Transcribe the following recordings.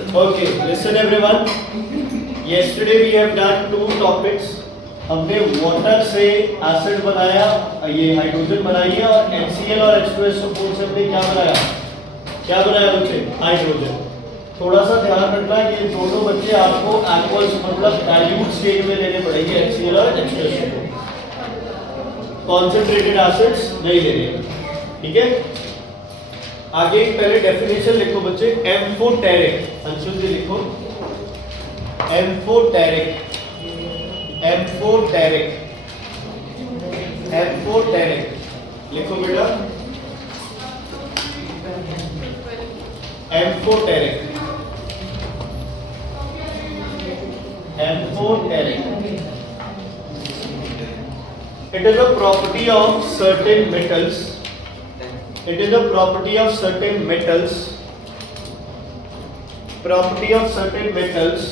Okay, listen everyone. Yesterday we have done two topics. हमने water से acid बनाया, ये हाइड्रोजन बनाई है, और HCl और H2SO4 से हमने क्या बनाया बच्चे? हाइड्रोजन। थोड़ा सा ध्यान रखना है कि ये दोनों बच्चे आपको अल्कोहल्स मतलब डाइल्यूट स्टेज में लेने पड़ेंगे, HCl और H2SO4। कॉन्सेंट्रेटेड एसिड्स नहीं लेने, ठीक है? आगे पहले डेफिनेशन लिखो बच्चे, एम्फोटेरिक। अंशुल जी लिखो एम्फोटेरिक। लिखो बेटा amphoteric. It is a property of certain metals. It is a property of certain metals. Property of certain metals.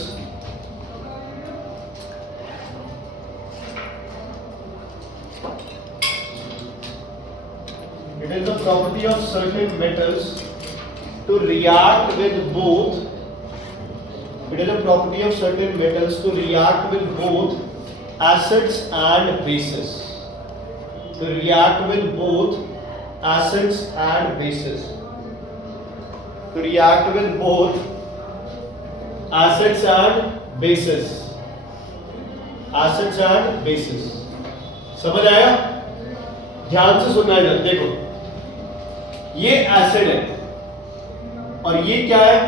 It is a property of certain metals to react with both. It is a property of certain metals to react with both acids and bases. To react with both acids and bases. To react with both acids and bases. Acids and bases. समझ आया? ध्यान से सुनना है। देखो, ये acid है और ये क्या है?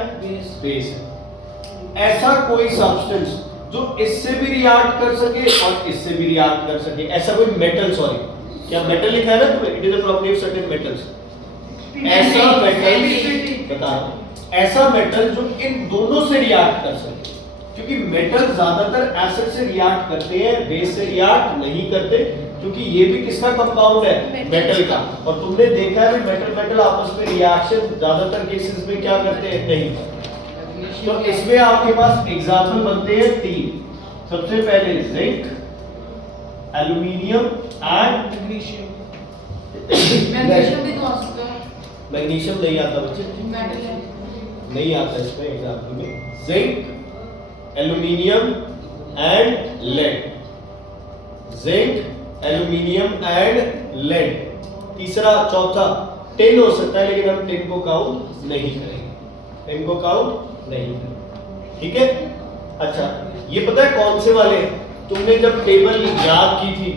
बेस है। ऐसा कोई सब्सटेंस जो इससे भी रिएक्ट कर सके और इससे भी रिएक्ट कर सके, ऐसा कोई मेटल, सॉरी क्या मेटल लिखा है ना तुम्हें? It is a property of certain metals. ऐसा मेटल बता, ऐसा मेटल जो इन दोनों से रिएक्ट कर सके, क्योंकि मेटल ज्यादातर एसिड से रिएक्ट करते हैं, बेस से रिएक्ट नहीं करते, क्योंकि ये भी किसका कंपाउंड है? मेटल का। और तुमने देखा है मेटल मेटल आपस में रिएक्शन ज्यादातर केसेस में क्या करते हैं? नहीं। तो इसमें आपके पास एग्जांपल बनते हैं तीन। सबसे पहले zinc, aluminium and magnesium. Magnesium भी तो आ सकता है। मैग्नीशियम नहीं आता बच्चे, मेटल है, नहीं आता इसमें एग्जांपल में। Zinc, aluminium and lead. Zinc, aluminium and lead. तीसरा चौथा टिन हो सकता है, लेकिन हम टिन को काउंट नहीं करेंगे, टिन को काउंट नहीं करेंगे, ठीक है? अच्छा, ये पता है कौन से वाले? तुमने जब टेबल याद की थी,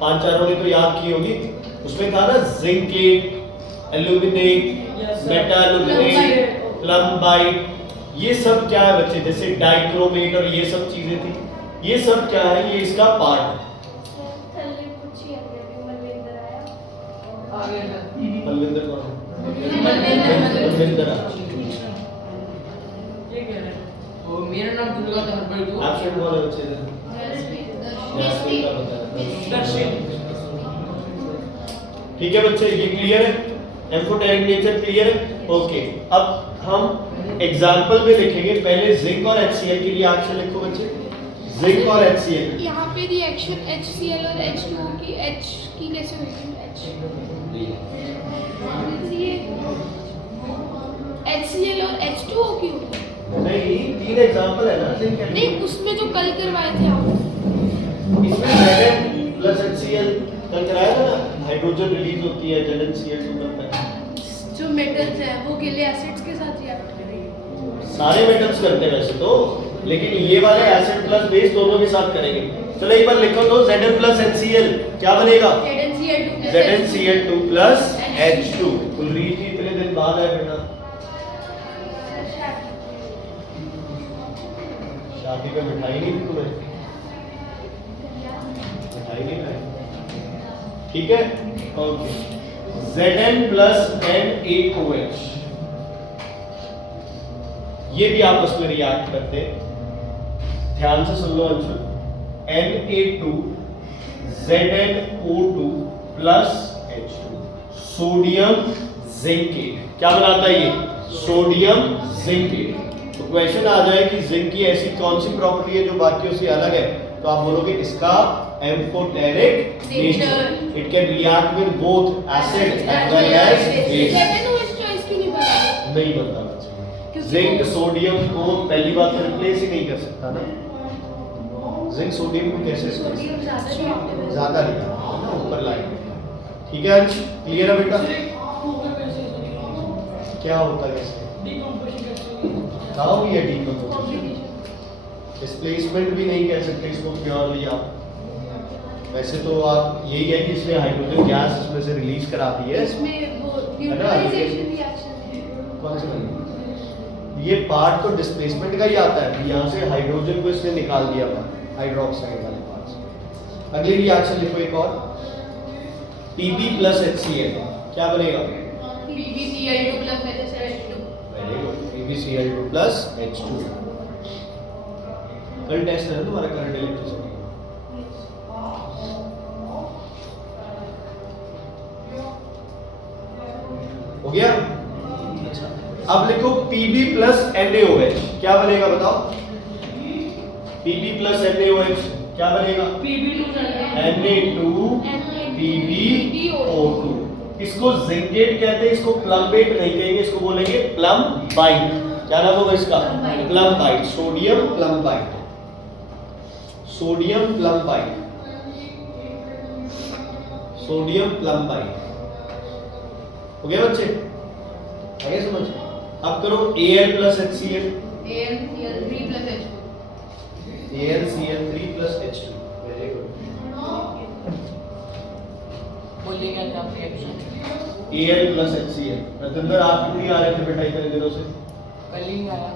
5-4 ने तो याद की होगी, उसमें था ना जिंकेट, एल्यूमिनेट, मेटालुमिनेट, प्लम्बाइट, ये सब क्या है बच्चे? जैसे डाइक्रोमेट और ये सब चीजें थी, ये सब क्या है? ये इसका पार्ट है। बलविंदर कौन है? बलविंदर। ये कह रहे हैं वो मेरा नाम दुर्गा था, हर बार एब्सेंट कौन है बच्चे? जैस्मिन का पता है। ठीक है बच्चे, ये क्लियर है? एम्फोटेरिक नेचर क्लियर है? ओके, अब हम एग्जांपल में लिखेंगे। पहले जिंक और HCl की रिएक्शन लिखो बच्चे। जिंक और HCl, यहाँ पे रिएक्शन HCl और H2O की, H की कैसे होगी? HCl और H2O की होगी? नहीं, तीन एग्जांपल है ना जिंक। नहीं, उसमें जो कल करवाए थे आप, इसमें Zn प्लस HCl कल कराया था ना, हाइड्रोजन रिलीज होती है, ZnCl2 बनता है। जो मेटल्स है वो गीले एसिड्स के साथ रिएक्ट करेंगे। सारे मेटल्स करते हैं वैसे तो, लेकिन ये वाले एसिड प्लस बेस दोनों के साथ करेंगे। चलो एक बार लिखो तो, Zn प्लस HCl क्या बनेगा? ZnCl2 plus H2। खुल रही थी इतने दिन बाद है बेटा, शादी में मिठाई नहीं थी तुम्हें? मिठाई नहीं खाई, ठीक है? ओके, Zn प्लस NaOH, ये भी आपस में रिएक्ट करते हैं। ध्यान से सुन लो Anshul, Na2 ZnO2 plus H2, sodium zincate. क्या बनाता है ये? Sodium zincate. तो क्वेश्चन आ जाए कि जिंक की ऐसी कौन सी प्रॉपर्टी है जो बाकियों से अलग है, तो आप बोलोगे इसका amphoteric nature. It can react with both acid as well as base. नहीं बनता बच्चे, जिंक सोडियम को पहली बात तो रिप्लेस ही नहीं कर सकता ना, जिंक सोडियम को कैसे सोडियम ज्यादा रिएक्टिव है। ज्यादा लिखा है ना ऊपर लाइन। ठीक है अंश, क्लियर है बेटा? क्या होता है कैसे कहा भी है डीकंपोजिशन, कॉम्प्लिकेशन। डिस्प्लेसमेंट भी नहीं कह सकते इसको प्योरली आप। वैसे तो आप यही है कि इसने हाइड्रोजन गैस इसमें से रिलीज करा दी है। इसमें वो ना? न्यूट्रलाइजेशन रिएक्शन है। कौन सा वाला? ये पार्ट तो डिस्प्लेसमेंट का ही आता है, यहाँ से हाइड्रोजन को इसने निकाल दिया था हाइड्रोक्साइड वाले पार्ट से। अगली रिएक्शन लिखो एक और, Pb प्लस HCl क्या बनेगा? PbCl2 plus HCl2। Very good, PbCl2 plus H2। कल टेस्ट है ना तुम्हारा करंट इलेक्ट्रिसिटी, हो गया? अच्छा, अब लिखो Pb प्लस NaOH क्या बनेगा बताओ? Pb प्लस NaOH क्या बनेगा? Na2PbO2। इसको जिंकेट कहते हैं, इसको प्लम्बेट नहीं कहेंगे, इसको बोलेंगे प्लम्बाइट। क्या नाम होगा इसका? प्लम्बाइट, सोडियम प्लम्बाइट, सोडियम प्लम्बाइट, सोडियम प्लम्बाइट। हो गया बच्चे? आगे समझ? अब करो Al plus HCl, AlCl3 plus H2। AlCl3 plus H2। Very good. बोलिए क्या था रिएक्शन? Al plus HCl। रतनदर आप क्यों नहीं आ रहे थे बेटा इतने दिनों से? कल ही आया।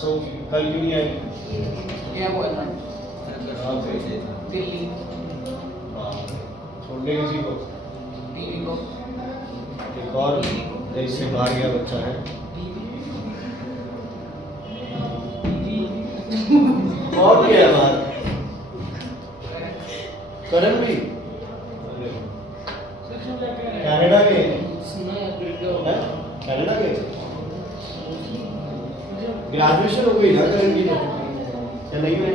सो कल क्यों नहीं आए? क्या बोल रहा? आप गए थे दिल्ली छोड़ने किसी को? टीवी को। एक और देश से बाहर गया बच्चा है। और क्या है बात? करण भी कनाडा गए हैं? कनाडा गए? ग्रेजुएशन हो गई ना करण की? या नहीं हुई?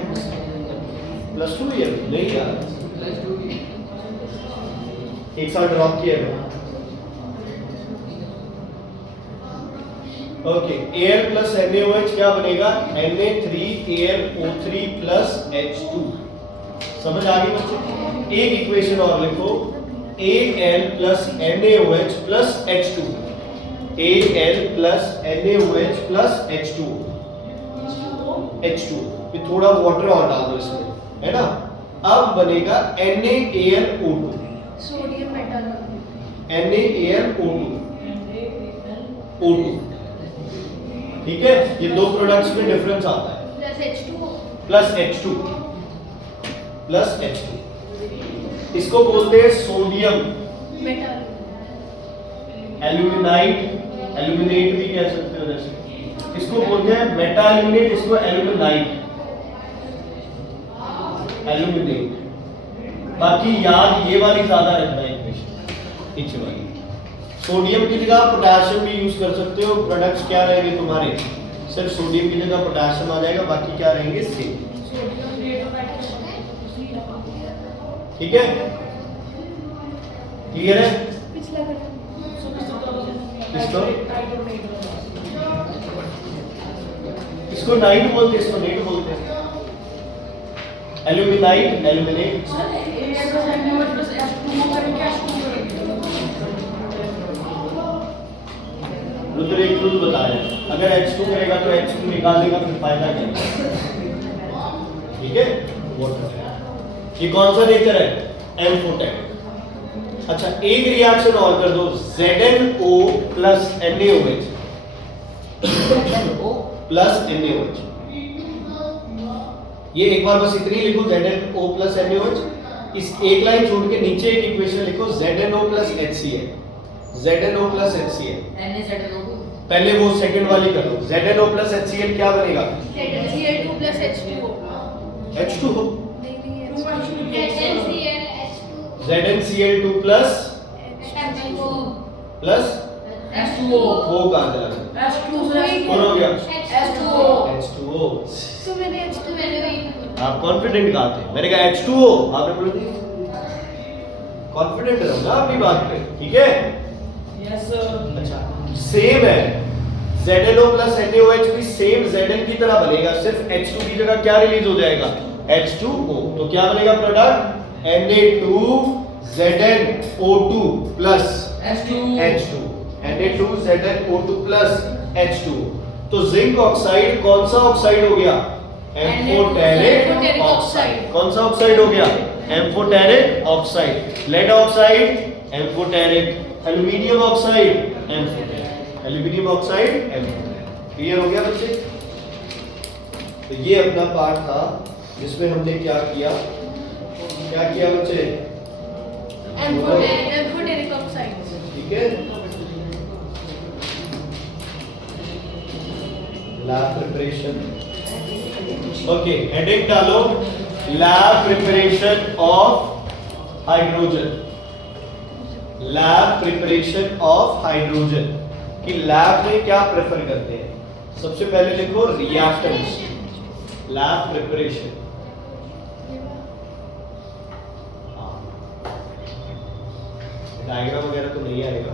प्लस 2 ईयर नहीं यार, प्लस 2 की। एक साल ड्रॉप किया है। ओके, Al प्लस NaOH क्या बनेगा? Na3AlO3 plus H2। समझ आ गई बच्चे? एक इक्वेशन और लिखो, Al plus NaOH plus H2, Al plus NaOH plus H2, H2 ये थोड़ा वाटर और डाल दो इसमें, है ना? अब बनेगा NaAlO2, sodium metal NaAlO2, O2। ठीक है, ये दो प्रोडक्ट्स में डिफरेंस आता है। Plus H2O plus H2, plus H2 इसको बोलते हैं सोडियम मेटल एल्यूमिनाइट, एल्यूमिनेट भी कह सकते हो जैसे। इसको बोलते हैं मेटा एल्यूमिनेट, इसको एल्यूमिनाइट, एल्यूमिनेट। बाकी याद ये वाली ज्यादा रखना है इक्वेशन, पीछे वाली। सोडियम की जगह पोटेशियम भी यूज कर सकते हो। प्रोडक्ट्स क्या रहेंगे तुम्हारे? सिर्फ सोडियम की जगह पोटेशियम आ जाएगा, बाकी क्या रहेंगे? सेम। ठीक है, क्लियर है? पिछला इसको इसको नाइट बोलते हैं, इसको नेट बोलते हैं। एल्यूमिनाइट, एल्यूमिनेट। रुद्र एक रूल बताया, अगर H2 करेगा तो H2 निकाल देगा, फिर फायदा क्या? ठीक है, ये कौन सा नेचर है? एम्फोटेक। अच्छा, एक रिएक्शन और कर दो, ZnO plus NaOH plus NaOH। ये एक बार बस इतनी लिखो, ZnO प्लस NaOH। इस एक लाइन छोड़ के नीचे एक इक्वेशन लिखो, ZnO plus HCl, ZnO plus HCl। पहले वो सेकंड वाली कर लो, ZnO प्लस HCl क्या बनेगा? Cl2 plus H2O H2O, ZnCl ZnCl2 plus H2O plus H2O वो कहाँ चला गया? H2O कौन हो गया? H2O H2O। तो मैंने H2 मैंने वही आप कॉन्फिडेंट कहाँ थे? मैंने कहा H2O, आपने बोला नहीं। कॉन्फिडेंट रहो ना अपनी बात पे, ठीक है? Yes sir. अच्छा, सेम है, ZnO plus NaOH भी सेम Zn की तरह बनेगा, सिर्फ H2 की जगह क्या रिलीज हो जाएगा, H2O। तो क्या बनेगा product, Na2ZnO2 plus H2, Na2ZnO2 plus H2। तो जिंक ऑक्साइड कौन सा ऑक्साइड हो गया, एम्फोटेरिक ऑक्साइड। कौन सा ऑक्साइड हो गया, amphoteric oxide. Lead oxide amphoteric, aluminium oxide amphoteric, aluminium oxide amphoteric. Clear हो गया बच्चे? तो ये अपना पार्ट था जिसमें हमने क्या किया बच्चे, एम्फोटेरिक ऑक्साइड्स। ठीक है, लैब प्रिपरेशन। ओके, हेडिंग डालो, lab preparation of hydrogen. Lab preparation of hydrogen कि लैब में क्या प्रेफर करते हैं। सबसे पहले लिखो रिएक्टेंट्स, लैब प्रिपरेशन। डायग्राम वगैरह तो नहीं आएगा,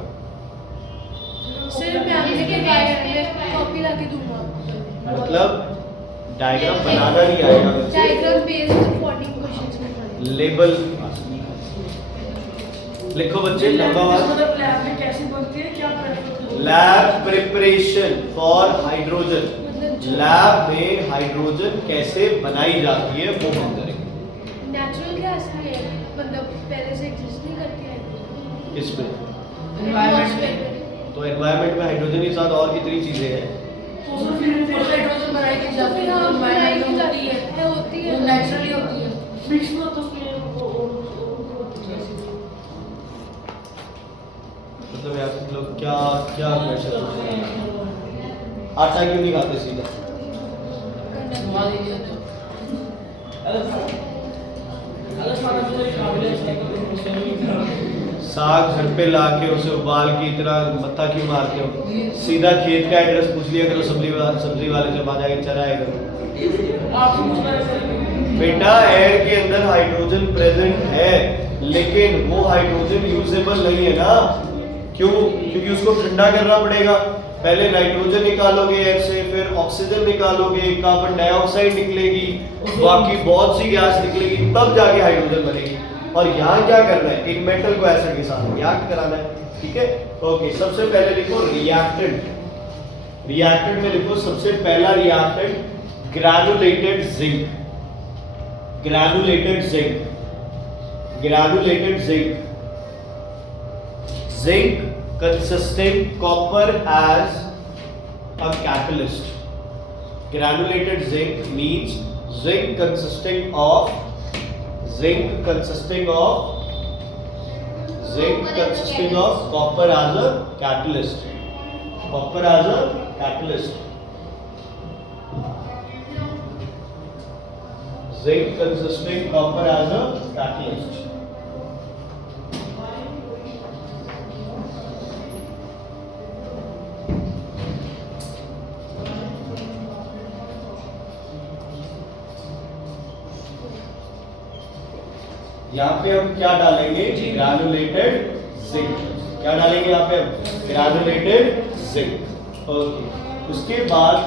सिर्फ मैं आपके डायग्राम कॉपी लाके दूंगा, मतलब डायग्राम बनाना नहीं आएगा बच्चे, डायग्राम बेस्ड 14 क्वेश्चंस में पढ़ेंगे। लेबल लिखो बच्चे, लंबा वाला मतलब लैब में कैसे बनती है, क्या प्रेफर करोगे? Lab preparation for hydrogen. Lab में हाइड्रोजन कैसे बनाई जाती है वो हम करेंगे। नेचुरल गैस है, मतलब पहले से एग्जिस्ट नहीं करती है किसमें, एटमॉस्फेयर में। तो एनवायरनमेंट में हाइड्रोजन के साथ और कितनी चीजें हैं, तो फिर हाइड्रोजन बनाई की जाती फिर है, हम बनाई की environment जाती में है, होती है, वो नेचुरली होती है, मिक्स में तो उसमें मतलब यार तुम लोग क्या क्या प्रेशर, आटा क्यों नहीं खाते सीधा, धुआं दे दिया तो साग घर पे लाके उसे उबाल के इतना मत्था क्यों मारते हो, सीधा खेत का एड्रेस पूछ लिया करो, सब्जी वाले जब आ जाएंगे चराया करो। आपसे पूछना है बेटा एयर के अंदर हाइड्रोजन प्रेजेंट है, लेकिन वो हाइड्रोजन यूजेबल नहीं है ना, क्यों, क्योंकि उसको ठंडा करना पड़ेगा। पहले नाइट्रोजन निकालोगे एयर से, फिर ऑक्सीजन निकालोगे, कार्बन डाइऑक्साइड निकलेगी, बाकी बहुत सी गैस निकलेगी, तब जाके हाइड्रोजन बनेगी। और यहाँ क्या करना है, एक मेटल को एसिड के साथ रिएक्ट कराना है, ठीक है। ओके, सबसे पहले लिखो रिएक्टेंट। रिएक्टेंट में लिखो सबसे पहला reactant granulated zinc, granulated zinc, granulated zinc, zinc consisting copper as a catalyst. Granulated zinc means zinc consisting of copper as a catalyst. Copper as a catalyst. Zinc consisting copper as a catalyst. यहाँ पे हम क्या डालेंगे, granulated zinc. क्या डालेंगे यहाँ पे हम, ग्रैनुलेटेड जिंक। ओके, उसके बाद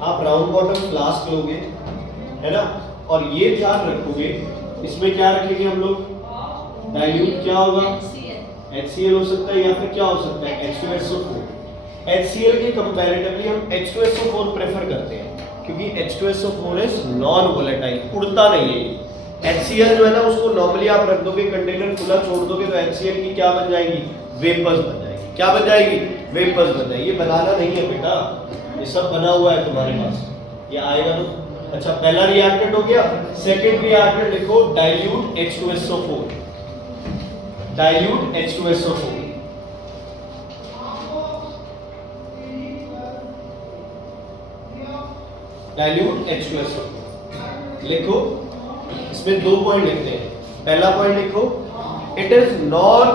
आप राउंड बॉटम फ्लास्क लोगे, है ना, और ये ध्यान रखोगे इसमें क्या रखेंगे हम लोग, डाइल्यूट क्या होगा, HCl हो सकता है, या फिर क्या हो सकता है, H2SO4। HCl के कंपैरेटिवली हम H2SO4 प्रेफर करते हैं, क्योंकि H2SO4 इज नॉन वोलेटाइल, उड़ता नहीं है। HCl जो है ना, उसको नॉर्मली आप रख दोगे, कंटेनर खुला छोड़ दोगे, तो HCl की क्या बन जाएगी, वेपर्स बन जाएगी। क्या बन जाएगी, वेपर्स बन जाएगी। ये बनाना नहीं है बेटा, ये सब बना हुआ है तुम्हारे पास, ये आएगा तो। अच्छा, पहला रिएक्टेंट हो गया। सेकंड रिएक्टेंट लिखो dilute H2SO4, dilute H2SO4। Dilute H2SO। लिखो, इसमें 2 पॉइंट लिखते हैं। पहला पॉइंट लिखो, it is not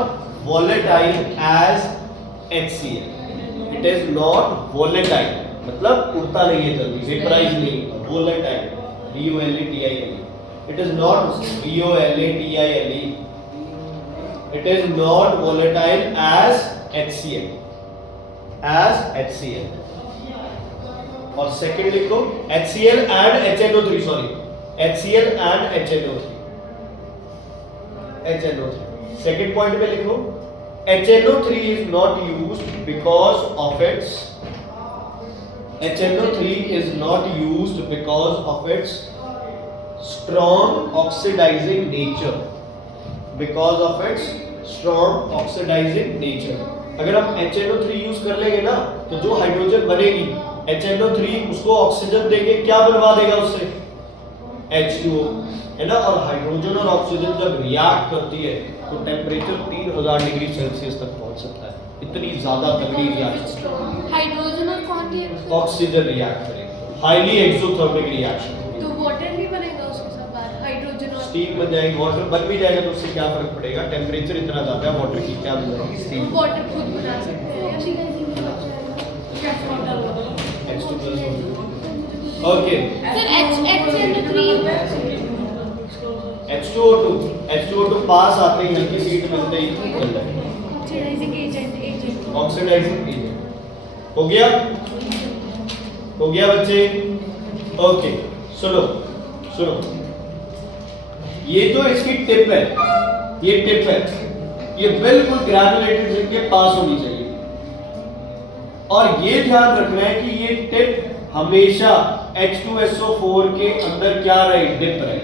volatile as HCl। It is not volatile मतलब उड़ता नहीं है जल्दी, वेपराइज नहीं, volatile VOLATILE। It is not VOLATILE, it is not volatile as HCl, as HCl। और सेकंड लिखो, HCl and HNO3, sorry, HCl and HNO3। Second point में लिखो, HNO3 is not used because of its strong oxidizing nature, because of its strong oxidizing nature। अगर हम HNO3 use कर लेंगे ना, तो जो हाइड्रोजन बनेगी HNO3 उसको ऑक्सीजन देके क्या बनवा देगा उससे, H2O, है ना। और हाइड्रोजन और ऑक्सीजन जब रिएक्ट करती है तो टेम्परेचर 3000 डिग्री सेल्सियस तक पहुंच सकता है। इतनी ज्यादा तगड़ी रिएक्शन, हाइड्रोजन और कौन रिएक्ट ऑक्सीजन रिएक्ट करेगी, हाईली एक्सोथर्मिक रिएक्शन। तो वाटर भी बनेगा उसके साथ बाद, हाइड्रोजन और स्टीम बन जाएगी, वाटर बन भी जाएगा, तो उससे क्या फर्क पड़ेगा, टेम्परेचर इतना ज्यादा है, वाटर की क्या बन जाएगी, स्टीम। वाटर खुद बना सकते हैं कैसे वाटर होगा? ओके, H2O2 पास आते ही हल्की सी हीट मिलते ही निकल जाएगी, ऑक्सीडाइजिंग एजेंट। Oxidising agent. हो गया बच्चे। ओके, सुनो, ये जो इसकी टिप है, ये बिल्कुल ग्रैनुलेटेड जिंक के पास होनी चाहिए। और ये ध्यान रखना है कि ये टिप हमेशा H2SO4 के अंदर क्या रहे, डिप रहे।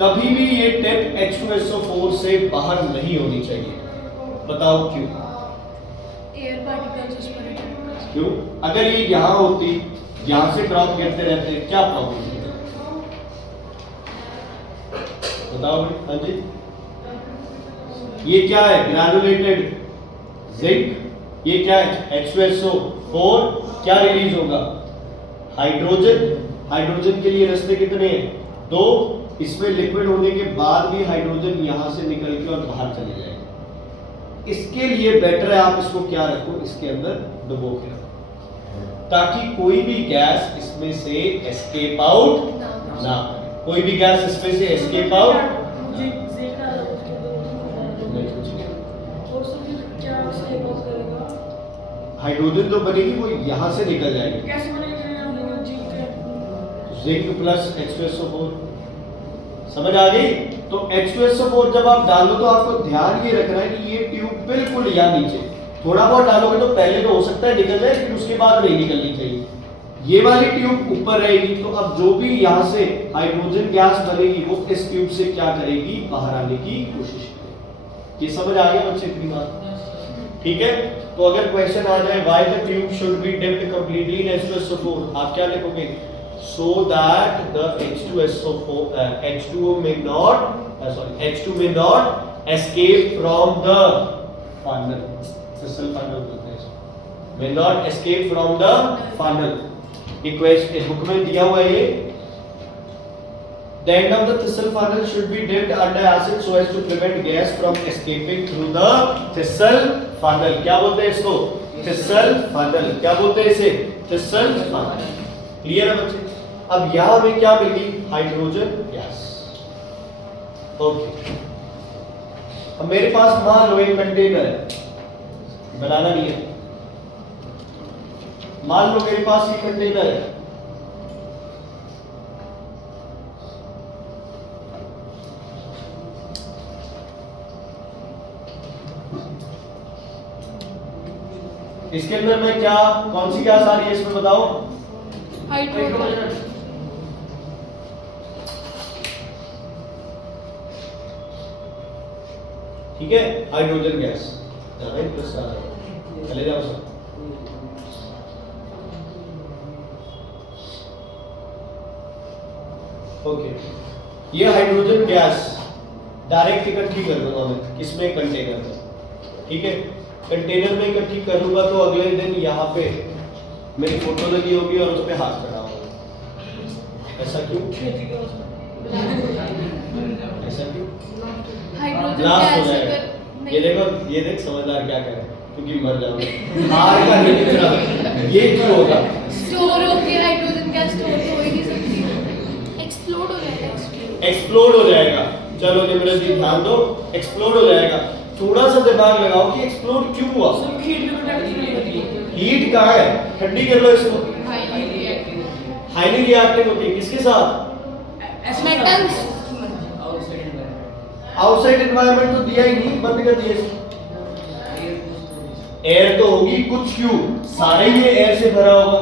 कभी भी ये टिप H2SO4 से बाहर नहीं होनी चाहिए। बताओ क्यों? एयर पार्टिकल्स उस पर अटैक। क्यों? अगर ये यहाँ होती, यहाँ से ड्रॉप गिरते रहते, क्या प्रॉब्लम होती? बताओ भाई। हाँ जी, ये क्या है, ग्रैनुलेटेड जिंक। ये क्या है, H2SO4। क्या रिलीज होगा, हाइड्रोजन के लिए रास्ते कितने हैं, 2। इसमें लिक्विड होने के बाद भी हाइड्रोजन यहां से निकल के और बाहर चले जाएगा। इसके लिए बेटर है आप इसको क्या रखो, इसके अंदर डुबो के रखो, ताकि कोई भी गैस इसमें से एस्केप आउट ना करे। कोई भी गैस इसमें से एस्केप आउट हाइड्रोजन जो बनेगी वो यहां से निकल जाएगी। कैसे बनेगा? जिंक प्लस H2SO4, समझ आ गई? तो H2SO4 जब आप डालो तो आपको ध्यान ये रखना है कि ये ट्यूब बिल्कुल यहाँ नीचे, थोड़ा बहुत डालोगे तो पहले तो हो सकता है निकल जाए, लेकिन उसके बाद नहीं निकलनी चाहिए। ये वाली ट्यूब ऊपर रहेगी, तो अब जो भी यहाँ से हाइड्रोजन गैस बनेगी वो इस ट्यूब से क्या करेगी, बाहर आने की कोशिश करेगी। ये समझ आ गया बच्चे इतनी बात? ठीक है। तो अगर क्वेश्चन आ जाए why the tube should be dipped completely in H2SO4, आप क्या लिखोगे, so that the H2O may not escape from the funnel, Thissell funnel बोलते हैं, may not escape from the funnel। ये क्वेश्चन बुक में दिया हुआ है। ये the end of the Thissell funnel should be dipped under acid so as to prevent gas from escaping through the Thissell funnel। क्या बोलते हैं इसको, Thissell funnel। क्या बोलते हैं इसे, Thissell funnel। क्लियर है बच्चे? अब यहां हमें क्या मिली, हाइड्रोजन गैस। ओके, अब मेरे पास मान लो एक कंटेनर है, बनाना नहीं है, मान लो मेरे पास ये कंटेनर है, इसके अंदर मैं क्या, कौन सी गैस आ रही है इसमें बताओ, हाइड्रोजन। ठीक है, हाइड्रोजन गैस चले जाओ सर। ओके, ये हाइड्रोजन गैस डायरेक्ट इकट्ठी कर दूंगा मैं किसमें, कंटेनर में। ठीक है, कंटेनर में इकट्ठी करूंगा तो अगले दिन यहाँ पे मेरी फोटो लगी होगी और उस पे हाथ चढ़ा होगा। ऐसा क्यों? ऐसा क्यों? हाइड्रोजन ब्लास्ट हो गैस जाएगा। अगर ये देखो, ये देख समझदार क्या करे, क्योंकि मर जाओगे। हार का नहीं दिख रहा, ये क्यों होगा? स्टोर होके हाइड्रोजन गैस स्टोर तो हो ही नहीं सकती। एक्सप्लोड हो जाएगा। एक्सप्लोड हो जाएगा। चलो निम्रत जी ध्यान दो, एक्सप्लोड हो जाएगा। थोड़ा सा दिमाग लगाओ कि एक्सप्लोड क्यों हुआ? हीट कहाँ है? ठंडी कर लो इसको। हाईली रिएक्टिव होती है किसके साथ? मेटल्स। आउटसाइड एनवायरनमेंट तो दिया ही नहीं, बंद कर दिया इसको। एयर तो होगी कुछ, क्यों? सारे ये एयर से भरा होगा।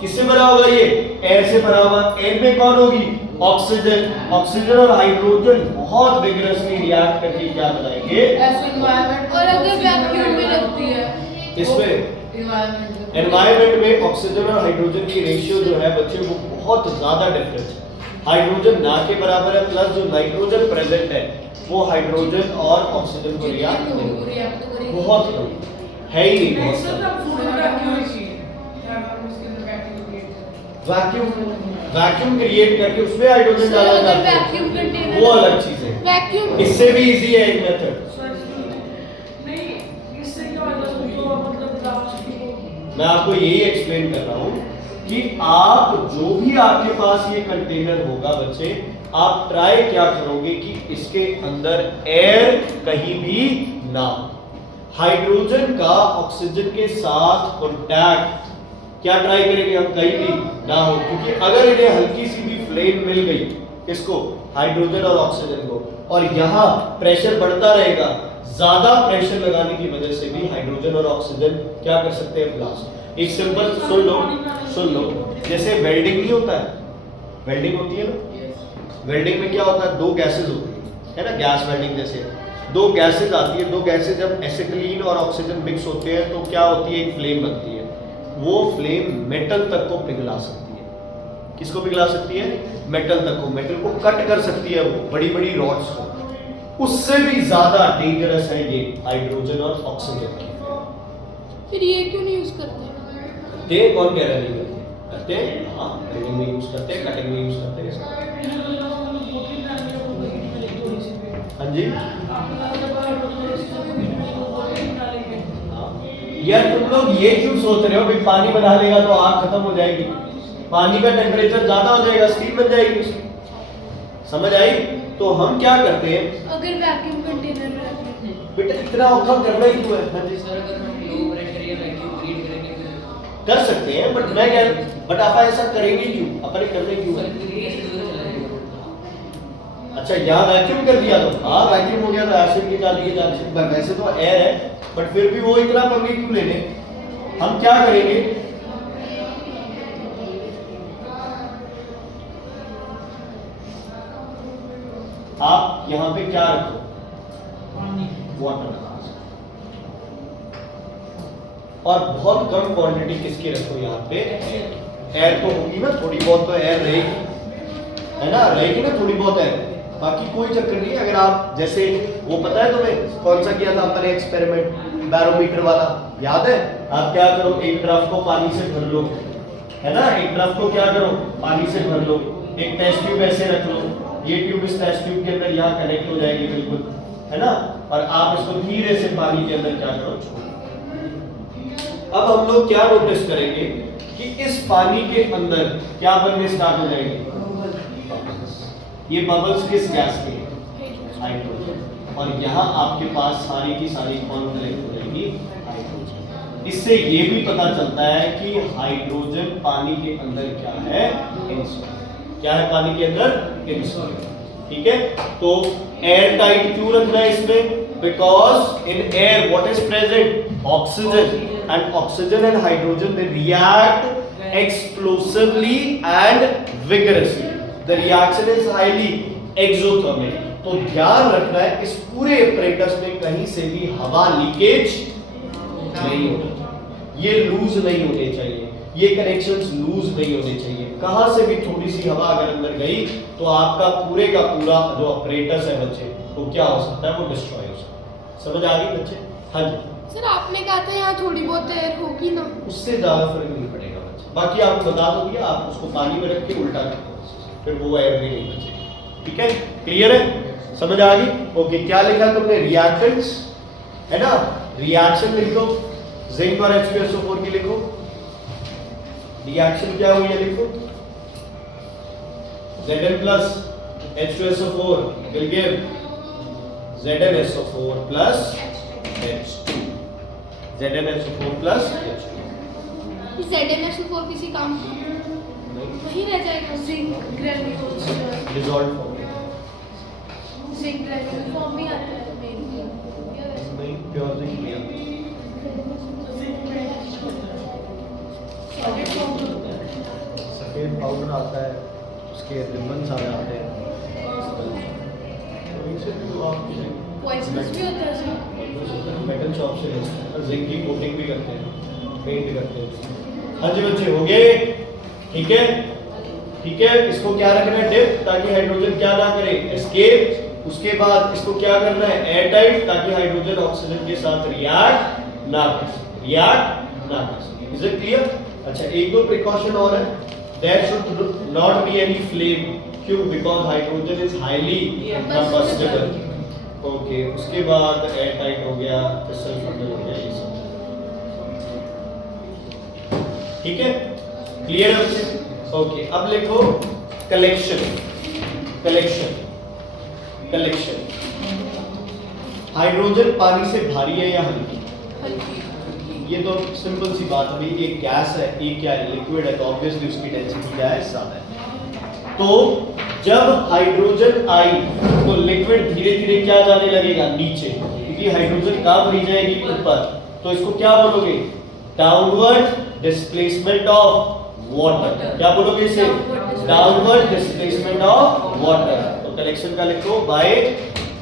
किससे भरा होगा? ये एयर से भरा होगा। एयर में कौन होगी? ऑक्सीजन। ऑक्सीजन और हाइड्रोजन बहुत विगरसली रिएक्ट करके क्या बनाएंगे? और अगर वैक्यूम में रखती है इसमें एनवायरनमेंट में ऑक्सीजन और हाइड्रोजन की रेशियो जो है बच्चे वो बहुत ज्यादा डिफरेंस है। हाइड्रोजन ना के बराबर है, प्लस जो नाइट्रोजन प्रेजेंट है वो हाइड्रोजन और ऑक्सीजन को रिएक्ट करेगा। बहुत कम है ही नहीं, बहुत वैक्यूम क्रिएट करके उसमें हाइड्रोजन डाला अगर जाता है, वैक्यूम कंटेनर वो अलग चीज है। वैक्यूम। इससे भी इजी है एक मेथड। मैं आपको यही एक्सप्लेन कर रहा हूं कि आप जो भी आपके पास ये कंटेनर होगा बच्चे, आप ट्राई क्या करोगे कि इसके अंदर एयर कहीं भी ना हो। हाइड्रोजन का ऑक्सीजन के साथ कांटेक्ट क्या ट्राई करेंगे हम? कहीं भी ना हो, क्योंकि अगर इन्हें हल्की सी भी फ्लेम मिल गई, किसको? हाइड्रोजन और ऑक्सीजन को, और यहाँ प्रेशर बढ़ता रहेगा, ज्यादा प्रेशर लगाने की वजह से भी हाइड्रोजन और ऑक्सीजन क्या कर सकते हैं? ब्लास्ट। एक सिंपल सुन लो, जैसे वेल्डिंग नहीं होता है, वेल्डिंग होती है ना, वेल्डिंग में क्या होता है? दो गैसेस होती है ना, गैस वेल्डिंग जैसे दो गैसेस आती है, दो गैसेस जब एसिटिलीन और ऑक्सीजन मिक्स होते हैं तो क्या होती है? एक फ्लेम बनती है। वो फ्लेम मेटल तक को पिघला सकती है। किसको पिघला सकती है? मेटल तक को, मेटल को कट कर सकती है, वो बड़ी बड़ी रॉड्स को। उससे भी ज्यादा डेंजरस है ये हाइड्रोजन और ऑक्सीजन की। फिर ये क्यों नहीं यूज करते? ते कौन कह रहा नहीं करते? करते हैं, हाँ, वेल्डिंग में यूज करते हैं, कटिंग में यूज करते हैं। हाँ जी, यार तुम लोग ये क्यों सोच रहे हो कि पानी बना लेगा तो आग खत्म हो जाएगी? पानी का टेम्परेचर ज्यादा हो जाएगा, स्टीम बन जाएगी उसकी। समझ आई? तो हम क्या करते हैं? अगर वैक्यूम कंटेनर में रखते हैं बेटा इतना औखा करना ही क्यों है? हाँ जी सर, अगर हम लो प्रेशर या वैक्यूम क्रिएट करेंगे फिर कर सकते हैं, बट मैं क्या, बट आप ऐसा करेंगे क्यों? अपने करने क्यों है? अच्छा, यहाँ वैक्यूम कर दिया तो हाँ वैक्यूम हो गया तो एसिड निकालिए जान से, वैसे तो एयर है, बट फिर भी वो इतना पंगे क्यों लेने? हम क्या करेंगे? आप यहाँ पे क्या रखो? वाटर। और बहुत कम क्वांटिटी किसकी रखो यहाँ पे? एयर तो होगी ना, थोड़ी बहुत तो एयर रहेगी, है ना, रहेगी ना थोड़ी बहुत एयर, बाकी कोई चक्कर नहीं। अगर आप जैसे वो पता है तुम्हें कौन सा किया था अपन एक्सपेरिमेंट, बैरोमीटर वाला, याद है? आप क्या करो, एक तरफ को पानी से भर लो, है ना, एक तरफ को क्या करो? पानी से भर लो, एक टेस्ट ट्यूब ऐसे रख लो, ये ट्यूब इस टेस्ट ट्यूब के अंदर यहाँ कनेक्ट हो जाएगी बिल्कुल, है ना, और आप इसको धीरे से पानी के अंदर क्या करो? छोड़ो। अब हम लोग क्या नोटिस करेंगे कि इस पानी के अंदर क्या बनने स्टार्ट हो जाएंगे? ये बबल्स किस गैस के हैं? हाइड्रोजन। और यहाँ आपके पास सारी की सारी कौन कलेक्ट हो जाएगी? हाइड्रोजन। इससे ये भी पता चलता है कि हाइड्रोजन पानी के अंदर क्या है? इनसॉल्यूबल। क्या है पानी के अंदर? इनसॉल्यूबल। ठीक है, तो एयर टाइट क्यों रखना है इसमें? Because in air what is present? Oxygen, and oxygen and hydrogen they react explosively and vigorously. The reaction is highly exothermic. तो ध्यान रखना है इस पूरे apparatus में कहीं से भी हवा लीकेज नहीं होनी चाहिए, ये लूज नहीं होने चाहिए, ये कनेक्शंस लूज नहीं होने चाहिए। कहां से भी थोड़ी सी हवा अगर अंदर गई तो आपका पूरे का पूरा जो apparatus है बच्चे, वो क्या हो सकता है? वो डिस्ट्रॉय हो सकता है। समझ आ गई बच्चे? हाँ जी सर, आपने कहा था यहाँ थोड़ी बहुत एयर होगी ना, उससे ज्यादा फर्क नहीं पड़ेगा बच्चे। बाकी आपको बता दो दिया, आप उसको पानी में रख के उल्टा कर दो, फिर वो एयर भी नहीं बचेगी। ठीक है, क्लियर है, समझ आ गई? ओके, क्या लिखा तुमने? रिएक्टेंट्स है ना, रिएक्शन लिख दो, जिंक और H2SO4 की लिखो। रिएक्शन क्या हुई है लिखो, Zn plus H2SO4 will give ZnSO4 plus H2, ZnSO4 plus H2। ZnSO4 किसी काम का वही रह जाएगा। Zinc granules, dissolve form zinc granule form में आता है मेनली। नहीं, प्योर जिंक लिया, सफेद पाउडर आता है, उसके रिबन्स आ जाते हैं, पॉइजनस भी होता है जिंक। मेटल शॉप से लेते हैं और जिंक की कोटिंग भी करते हैं, पेंट करते हैं। हाँ जी बच्चे, हो गए? ठीक है, ठीक है, इसको क्या रखना है? डिप, ताकि हाइड्रोजन क्या ना करे, एस्केप। उसके बाद इसको क्या करना है? एयर टाइट, ताकि हाइड्रोजन ऑक्सीजन के साथ रिएक्ट ना कर सके, रिएक्ट ना कर सके। Is it clear? अच्छा, एक दो प्रिकॉशन और है। There should not be any flame, क्यों? Because hydrogen is highly combustible. Okay, उसके बाद एयर टाइट हो गया, फिर सल्फर हो गया, ये सब। ठीक है, क्लियर है बच्चे? ओके, अब लिखो कलेक्शन, कलेक्शन, कलेक्शन। हाइड्रोजन पानी से भारी है या हल्की? ये तो सिंपल सी बात है, भाई एक गैस है, एक क्या है? लिक्विड है, तो ऑब्वियसली उसकी डेंसिटी क्या है? ज्यादा है। तो जब हाइड्रोजन आई तो लिक्विड धीरे धीरे क्या जाने लगेगा? नीचे, क्योंकि हाइड्रोजन कहाँ भरी जाएगी? ऊपर। तो इसको क्या बोलोगे? Downward displacement of water. क्या बोलोगे इसे? Downward displacement of water. तो कलेक्शन का लिखो, by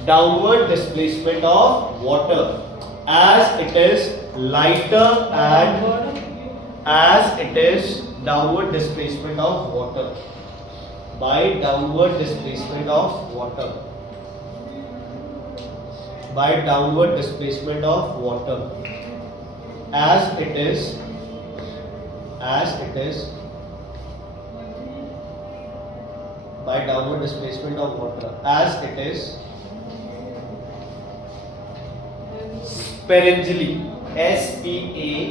downward displacement of water as it is lighter and as it is downward displacement of water, by downward displacement of water, by downward displacement of water, as it is by downward displacement of water, as it is sparingly, SPARINGLY।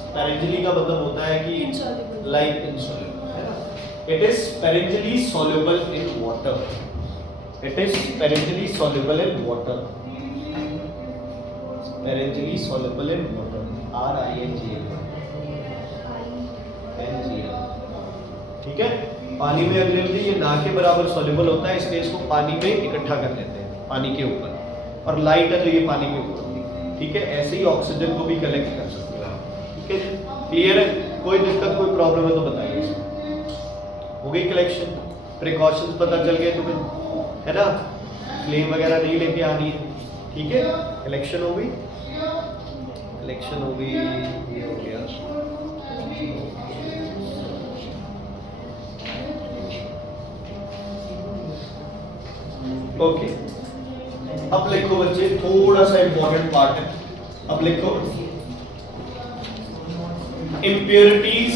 sparingly का मतलब होता है कि Insoluble. like insoluble, है ना? It is sparingly soluble in water. It is sparingly soluble in water. Sparingly soluble in water. RINGL। ठीक है, पानी में अवेलेबली ये ना के बराबर सॉल्युबल होता है, इसलिए इसको पानी में इकट्ठा कर लेते हैं, पानी के ऊपर। और लाइट है तो ये पानी के ऊपर होगी। ठीक है, ऐसे ही ऑक्सीजन को भी कलेक्ट कर सकते हो आप। ठीक है, क्लियर है? कोई दिक्कत, कोई प्रॉब्लम है तो बताइए। हो गई कलेक्शन, प्रिकॉशंस पता चल गए तुम्हें, है ना? फ्लेम वगैरह नहीं लेके आनी है। ठीक है, कलेक्शन हो गई, कलेक्शन हो गई, ये हो गया। ओके, अब लिखो बच्चे, थोड़ा सा इंपॉर्टेंट पार्ट है। अब लिखो impurities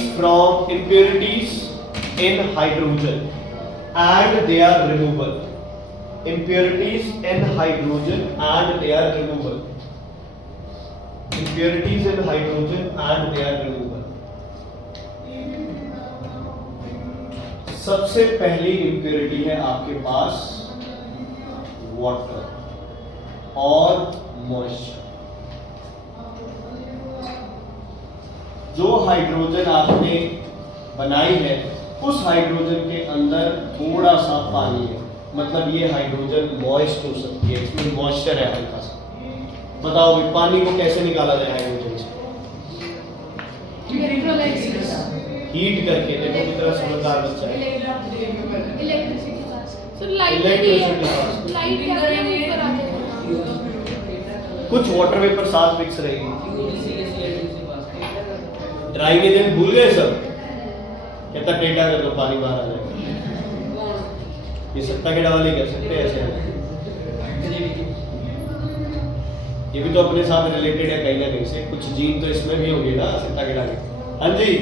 in hydrogen and their removal. Impurities in hydrogen and their removal. Impurities in hydrogen and their removal. सबसे पहली impurity है आपके पास वाटर और मॉइस्चर। जो हाइड्रोजन आपने बनाई है, उस हाइड्रोजन के अंदर थोड़ा सा पानी है, मतलब ये हाइड्रोजन मॉइस्ट हो सकती है, इसमें मॉइस्चर है हल्का सा। बताओ भी पानी को कैसे निकाला जाए हाइड्रोजन से? इलेक्ट्रोलाइसिस, हीट करके। देखो कितना समझदार बच्चा है। Electricity pass. तो लाइट Electricity पास। लाइट क्या है ऊपर आ जाएगा। कुछ वाटर वेपर साथ मिक्स रहेगी। ड्राइंग एजेंट भूल गए सब? कहता टेढ़ा कर दो, पानी बाहर आ जाएगा। ये सत्ता के वाले कर सकते हैं ऐसे। ये भी तो अपने साथ रिलेटेड है कहीं ना कहीं से, कुछ जीन तो इसमें भी होंगे ना सिता के डाले। हाँ जी,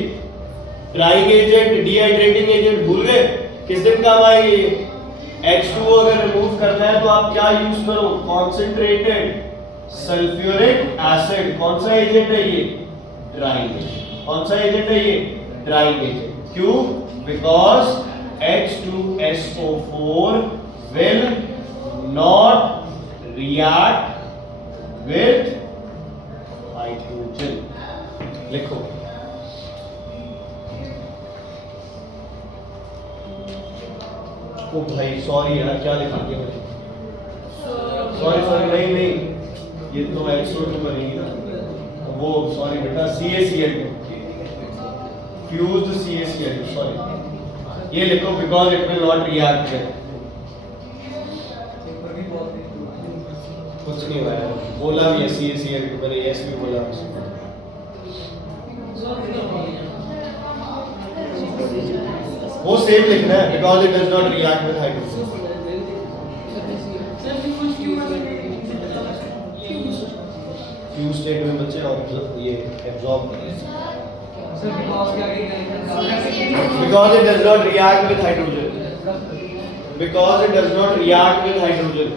ड्राइंग एजेंट, डिहाइड्रेटिंग एजेंट भूल गए, किस दिन काम आएंगे? H2O अगर रिमूव करना है तो आप क्या यूज करो? Concentrated sulphuric acid. कौन सा एजेंट है ये? Drying agent. कौन सा एजेंट है ये? Drying agent. क्यों? Because H2SO4 will not react with hydrogen। लिखो। ओ भाई सॉरी यार, क्या लिखा दिया मैंने? सॉरी नहीं, ये तो H2O बनेगी ना, वो सॉरी बेटा CaCl2, फ्यूज्ड CaCl2, सॉरी। ये लिखो because it will not react with. कुछ नहीं हुआ यार, बोला भी है CaCl2, मैंने यस भी बोला। वो सेम लिखना है, because it does not react with hydrogen. Fuse state में बच्चे और ये एब्जॉर्ब कर रहे हैं। Because it does not react with hydrogen. Because it does not react with hydrogen.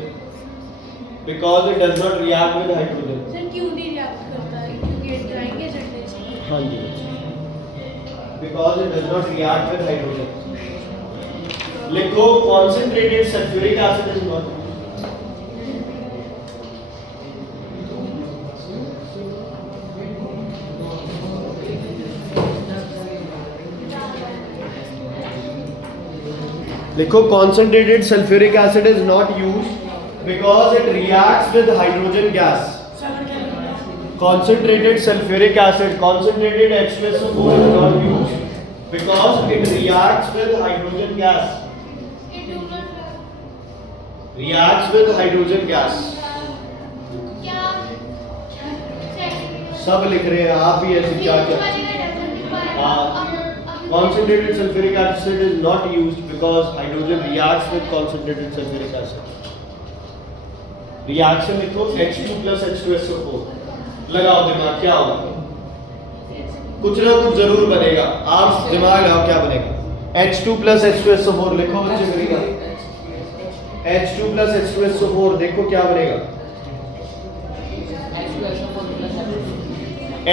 Because it does not react with hydrogen. Sir क्यों नहीं react करता है? क्योंकि ये ड्राइंग एजेंट है इसलिए। हाँ जी, because it does not react with hydrogen. लिखो concentrated sulfuric acid is not used। लिखो concentrated sulfuric acid is not used because it reacts with hydrogen gas। Concentrated sulfuric acid, concentrated H2SO4 is not used because it reacts with hydrogen gas। Reacts with hydrogen gas। सब लिख रहे हैं आप भी ऐसे क्या concentrated sulfuric acid is not used because hydrogen reacts with concentrated sulfuric acid। Reaction लिखो H2 plus H2SO4। लगाओ दिमाग, क्या होगा? कुछ ना कुछ जरूर बनेगा, आप दिमाग लगाओ क्या बनेगा। H2 plus H2SO4 लिखो बच्चे, बनेगा H2 plus H2SO4, देखो क्या बनेगा?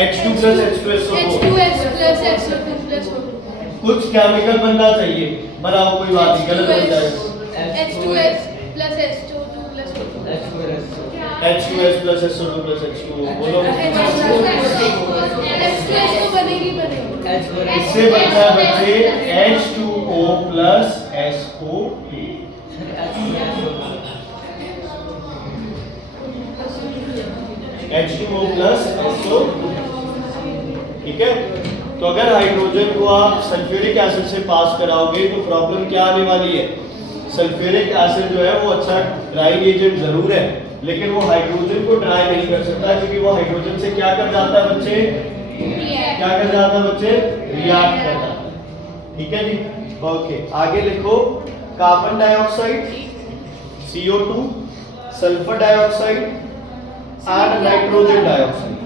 H2 plus H2SO4। H2S plus SO2 plus O2। कुछ केमिकल बनना चाहिए, बनाओ, कोई बात नहीं, गलत बन जाएगा। H2S plus SO2 plus O2। H2S plus SO2 plus H2O, बोलो। H2S तो बनेगी बनेगी। इससे बनता है बच्चे H2O plus SO2। H2O plus SO2, ठीक है। तो अगर हाइड्रोजन को आप सल्फ्यूरिक एसिड से पास कराओगे तो प्रॉब्लम क्या आने वाली है? सल्फ्यूरिक एसिड जो है वो अच्छा ड्राइंग एजेंट जरूर है, लेकिन वो हाइड्रोजन को ड्राई नहीं कर सकता, क्योंकि वो हाइड्रोजन से क्या कर जाता है बच्चे? क्या कर जाता है बच्चे? रिएक्ट कर जाता है। ठीक है जी, ओके। आगे लिखो carbon dioxide CO2, sulphur dioxide and nitrogen dioxide.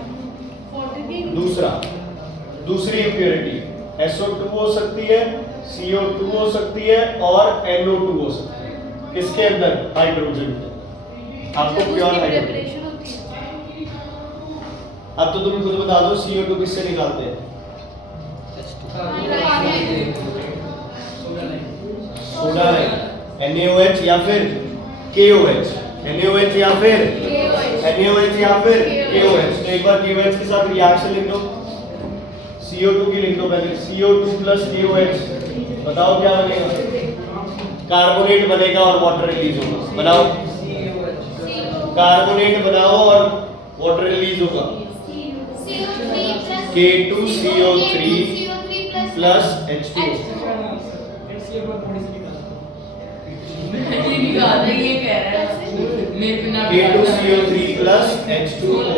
दूसरी इंप्योरिटी SO2 हो सकती है, CO2 हो सकती है और NO2 हो सकती है। किसके अंदर? हाइड्रोजन के। आपको प्योर हाइड्रोजन। अब तो तुम खुद बता दो CO2 किससे निकालते हैं? सोडा है, NaOH या फिर KOH। NaOH या फिर NaOH या फिर KOH। तो एक बार KOH के साथ रिएक्शन लिख दो, CO2 की लिख दो पहले, CO2 plus KOH। बताओ क्या बनेगा? कार्बोनेट बनेगा और वाटर रिलीज होगा। बनाओ, कार्बोनेट बनाओ और वाटर रिलीज होगा। K2CO3 plus H2O। K2CO3 plus H2O।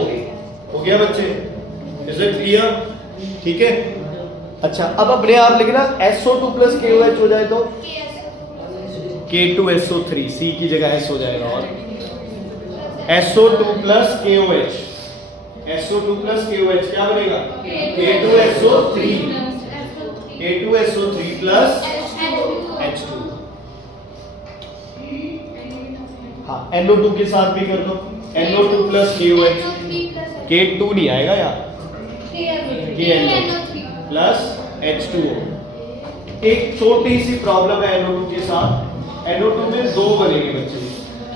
हो गया बच्चे? Is it clear? ठीक है। अच्छा, अब अपने आप लिखना SO2 plus KOH हो जाए तो K2SO3, C की जगह S हो जाएगा और SO2 plus KOH, SO2 plus KOH क्या बनेगा? K2SO3, K2SO3 plus H2। हाँ, NO2 के साथ भी कर दो, NO2 प्लस KOH, K2 नहीं आएगा यार, KNO प्लस H2O। एक छोटी सी प्रॉब्लम है NO2 के साथ, NO2 में दो बनेंगे बच्चे,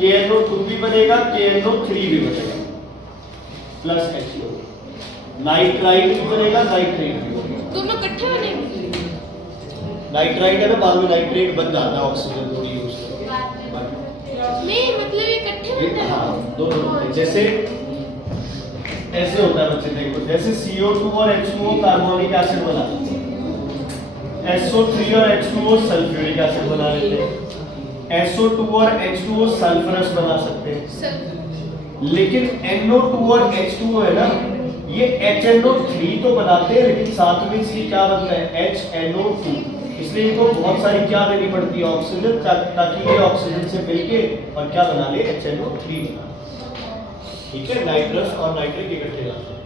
KNO2 भी बनेगा, KNO3 भी बनेगा प्लस H2O। नाइट्राइट भी बनेगा, नाइट्रेट भी बनेगा। दोनों इकट्ठे बनेंगे। नाइट्राइट है ना, बाद में नाइट्रेट बन जाता है ऑक्सीजन थोड़ी यूज नहीं मतलब ये इकट्ठे बनते हैं। हाँ, दोनों जैसे ऐसे होता है बच्चे, देखो जैसे CO2 और H2O कार्बोनिक एसिड बना लेते हैं, SO3 और H2O सल्फ्यूरिक एसिड बना लेते हैं, SO2 और H2O सल्फरस बना सकते हैं। लेकिन NO2 और H2O है ना, ये HNO3 तो बनाते हैं, लेकिन साथ में इसकी क्या बनता है? HNO2। इसलिए इनको बहुत सारी क्या देनी पड़ती है? ऑक्सीजन, ताकि ये ऑक्सीजन से मिलके और क्या बना ले? HNO3 बना। ठीक है, नाइट्रस और नाइट्रिक इकट्ठे जाते हैं।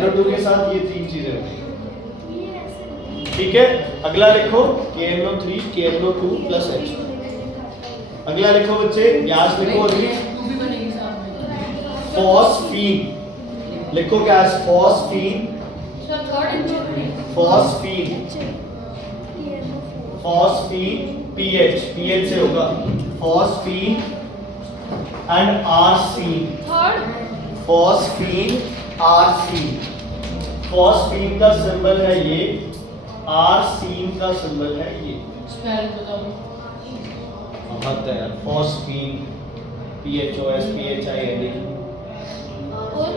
NO2 के साथ ये तीन चीजें होती हैं। ठीक है, अगला लिखो KNO3 KNO2 प्लस H। अगला लिखो बच्चे, याद लिखो अगली भी बनेगी साथ में। फॉस्फीन। लिखो क्या है? फॉस्फीन, फॉस्फीन, फॉस्फीन पीएच से होगा, फॉस्फीन एंड आर्सीन, फॉस्फीन आर्सीन। फॉस्फीन का सिंबल है ये, आर्सीन का सिंबल है ये। स्पेल बताओ। बहुत है यार, फॉस्फीन PHOSPHIN, और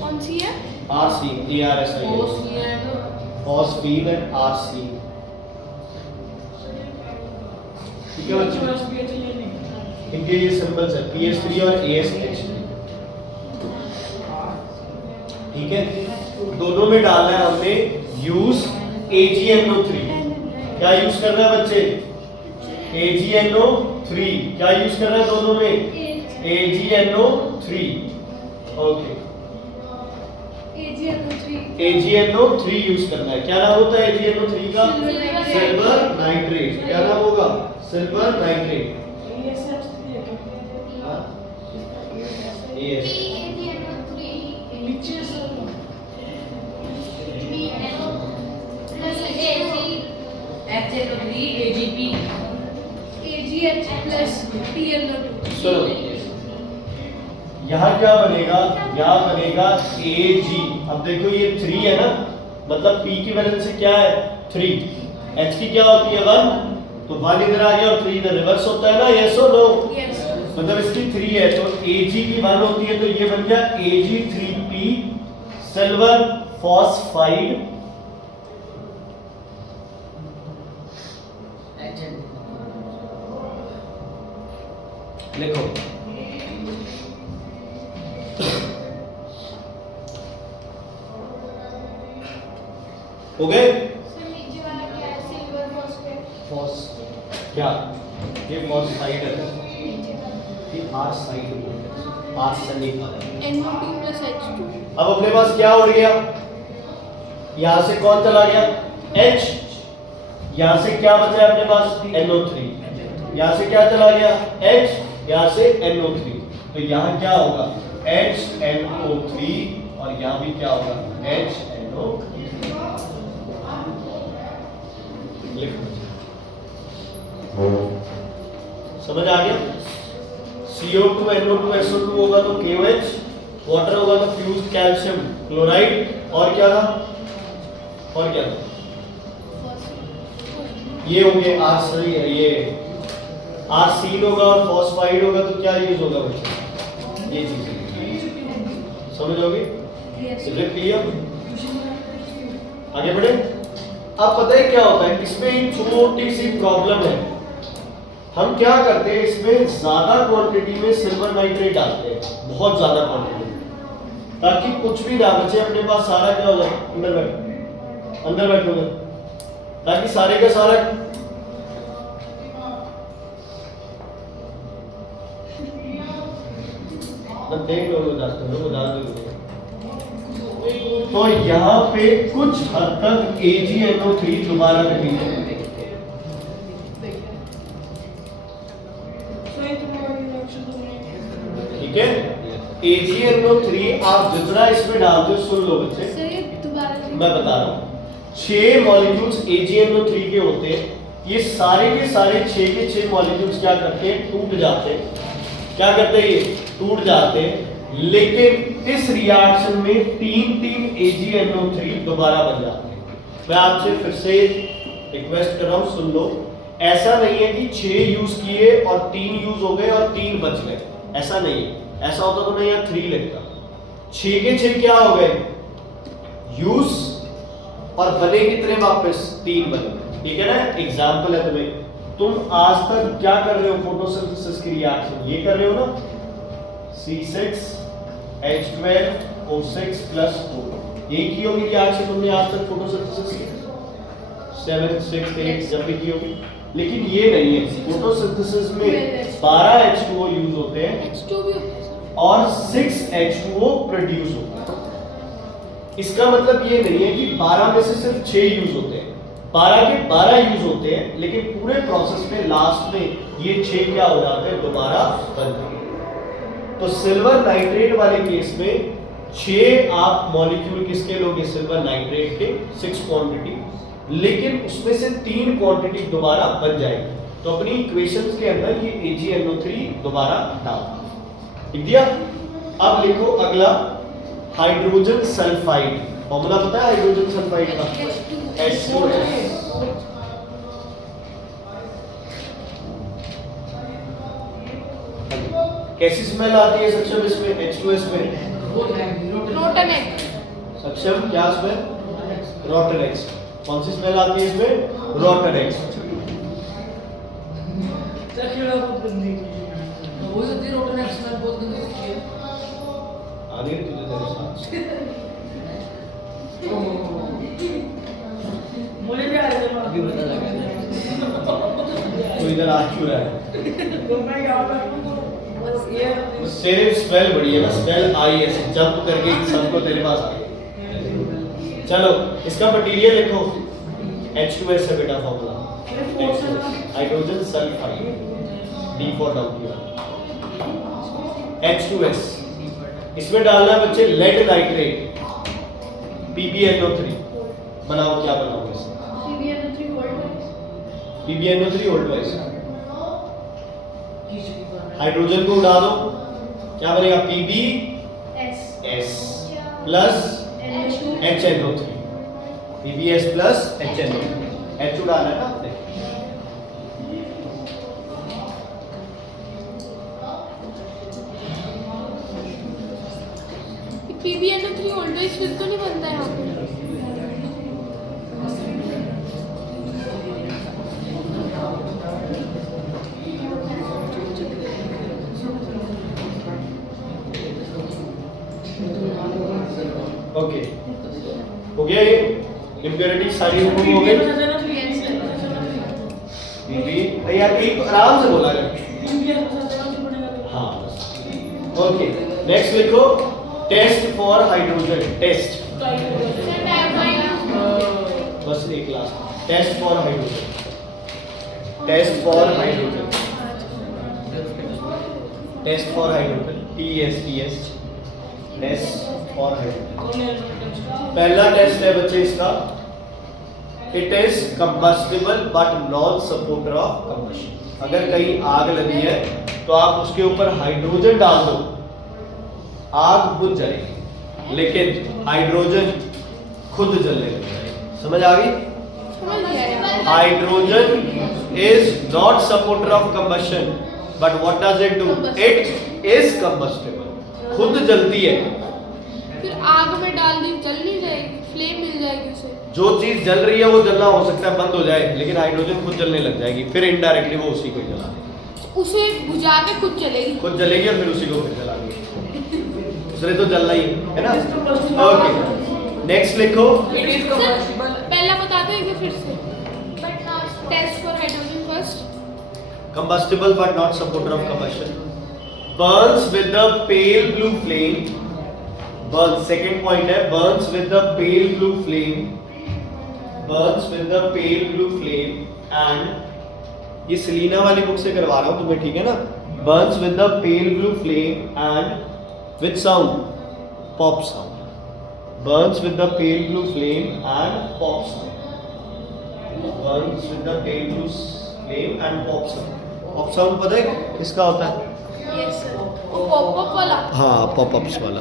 कौन सी है? आर्सीन ARSIN, फॉस्फीन एंड आर्सीन। ठीक है बच्चे, इनके ये सिंबल्स है PH3 और ASH। ठीक है, दोनों में डालना है हमने यूज AgNO3। क्या यूज करना है बच्चे? AgNO3। क्या यूज करना है दोनों में? AgNO3। ओके, AgNO3 यूज करना है। क्या नाम होता है AgNO3 का? Silver nitrate. क्या नाम होगा? Silver nitrate. सुनो, यहाँ क्या बनेगा? यहाँ बनेगा Ag। अब देखो ये 3 है ना, मतलब P की वैलेंस से क्या है? 3। H की क्या होती है? 1। तो 1 इधर आ गया और 3 इधर, रिवर्स होता है ना, यस और नो? मतलब इसकी 3 है तो Ag की 1 होती है, तो ये बन गया Ag3P सिल्वर फॉस्फाइड लिखो। हो गए? फॉस क्या? ये फॉस्फाइड है, ये आर्साइड, आर्सेनिक। NO2 plus H2। अब अपने पास क्या उड़ गया? यहां से कौन चला गया? H। यहां से क्या बचा है अपने पास? NO3। यहां से क्या चला गया? H। यहां से NO3। तो यहां क्या होगा? HNO3 और यहां भी क्या होगा? HNO3। समझ आ गया? CO2 NO2 SO2 होगा तो KOH, वाटर होगा तो फ्यूज्ड कैल्शियम क्लोराइड, और क्या था? और क्या था? ये होंगे आर्सेनिक, ये आर्सीन होगा और फॉस्फाइड होगा तो क्या यूज होगा बच्चे? ये चीज समझ लोगे? क्लियर? आगे बढ़े। अब पता है क्या होता है इसमें? एक छोटी सी प्रॉब्लम है। हम क्या करते हैं, इसमें ज्यादा क्वांटिटी में सिल्वर नाइट्रेट डालते हैं, बहुत ज्यादा क्वांटिटी, ताकि कुछ भी ना बचे अपने पास, सारा क्या हो जाए? अंदर बैठ होगा, ताकि सारे का सारा मैं देख लो बता दो। तो यहाँ पे कुछ हद तक AgNO3 दोबारा रिपीट होगा। ठीक है, AgNO3 आप जितना इसमें डालते हो, सुन लो बच्चे, सर ये दोबारा से- मैं बता रहा हूँ, 6 मॉलिक्यूल्स AgNO3 के होते हैं। ये सारे के सारे 6 के 6 मॉलिक्यूल्स क्या करते हैं, टूट जाते हैं। क्या करते हैं, ये टूट जाते हैं। लेकिन इस रिएक्शन में 3 AgNO3 दोबारा बन जाते हैं। मैं आपसे फिर से रिक्वेस्ट कर रहा हूँ, सुन लो। ऐसा नहीं है कि 6 यूज किए और 3 यूज हो गए और 3 बच गए, ऐसा नहीं है। ऐसा होता तो मैं यहाँ 3 लिखता। 6 के 6 क्या हो गए, यूज, और बने कितने वापस, 3 बने। ठीक है ना, एग्जाम्पल है तुम्हें। तुम आज तक क्या कर रहे हो, फोटोसिंथेसिस की रिएक्शन ये कर रहे हो ना, C6H12O6 + 4, यही की होगी रिएक्शन तुमने आज तक फोटोसिंथेसिस की, 7, 6, 8 जब भी की होगी। लेकिन ये नहीं है, फोटोसिंथेसिस में 12 H2O यूज होते हैं H2 भी होता है सर। और 6 H2O प्रोड्यूस होता है। इसका मतलब ये नहीं है कि 12 में से सिर्फ 6 यूज होते हैं, 12 के 12 यूज होते हैं, लेकिन पूरे प्रोसेस में लास्ट में ये 6 क्या हो जाते हैं, दोबारा बन जाते हैं। तो सिल्वर नाइट्रेट वाले केस में 6 आप मॉलिक्यूल किसके लोगे, सिल्वर नाइट्रेट के 6 क्वांटिटी, लेकिन उसमें से 3 क्वांटिटी दोबारा बन जाएगी। तो अपनी इक्वेशंस के अंदर ये AgNO3 दोबारा डाल लिख दिया। अब लिखो अगला, हाइड्रोजन सल्फाइड। फॉर्मूला पता है हाइड्रोजन सल्फाइड का, H2S। कैसी स्मेल आती है सक्षम इसमें, H2S में? Rotten egg. सक्षम क्या स्मेल, रोटन एग्स। कौन सी स्मेल आती है इसमें, रोटन एग्स। वो जो दी रोटन एक्स में बहुत गंदी होती है। आगे तुझे तेरे साथ मुझे भी आ रहा है अभी बता लगा। तो इधर आ क्यों रहा है, तो मैं यहाँ पे ये सिर्फ स्मेल बड़ी है ना, स्मेल आई ऐसे जंप करके सबको तेरे पास आ गई। चलो इसका मटेरियल लिखो, H2S है बेटा formula, hydrogen sulphide, D for down, H2S। इसमें डालना है बच्चे लेड नाइट्रेट, PbNO3। बनाओ, क्या बनाओगे इससे, PbNO3 volt. PbNO3 volt wise. Hydrogen को उड़ा दो, क्या बनेगा, PbS plus HNO3, PbS plus HNO3, H उड़ाना है ना आपने। PbNO3 ऑलवेज फिर तो नहीं बनता है यहाँ पे। ओके, हो गया ये, इम्प्योरिटी सारी रिमूव हो गई। Pb यार एक आराम से बोला जाए, हाँ बस। ओके, नेक्स्ट लिखो, टेस्ट फॉर हाइड्रोजन, टेस्ट, बस एक last, test for hydrogen, test for hydrogen, test for hydrogen, TS, test for hydrogen. पहला टेस्ट है बच्चे इसका, it is combustible but non supporter of combustion. अगर कहीं आग लगी है तो आप उसके ऊपर हाइड्रोजन डाल दो, आग बुझ जाएगी, लेकिन हाइड्रोजन खुद जलने लग जाएगी। समझ आ गई? समझ गया। Hydrogen is not supporter of combustion, but what does it do, it is combustible, खुद जलती है। फिर आग में डाल दी, जल नहीं जाएगी, फ्लेम मिल जाएगी उसे। जो चीज जल रही है वो जलना हो सकता है बंद हो जाए, लेकिन हाइड्रोजन खुद जलने लग जाएगी, फिर इनडायरेक्टली वो उसी को ही जला देगी। उसे बुझा के खुद चलेगी। खुद जलेगी और फिर उसी को फिर जला देगी, दूसरे तो जलना ही है ना। ओके, नेक्स्ट लिखो, It is combustible. पहला बता दो एक बार फिर से। Test for hydrogen first. Combustible but not supporter of combustion, burns with the pale blue flame. Burns, second point है, burns with the pale blue flame. Burns with the pale blue flame and ये Selina वाली book से करवा रहा हूँ तुम्हें, ठीक है ना? Burns with the pale blue flame and with sound, pop sound. Burns with the pale blue flame and pop sound. Burns with the pale blue flame and pop sound. Pop sound पता है किसका होता है? Yes sir. वो popup वाला हाँ, popups वाला।